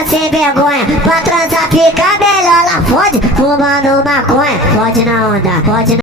fica sem vergonha. Pra transar fica melhor lá fode, fumando maconha. Pode na onda, pode na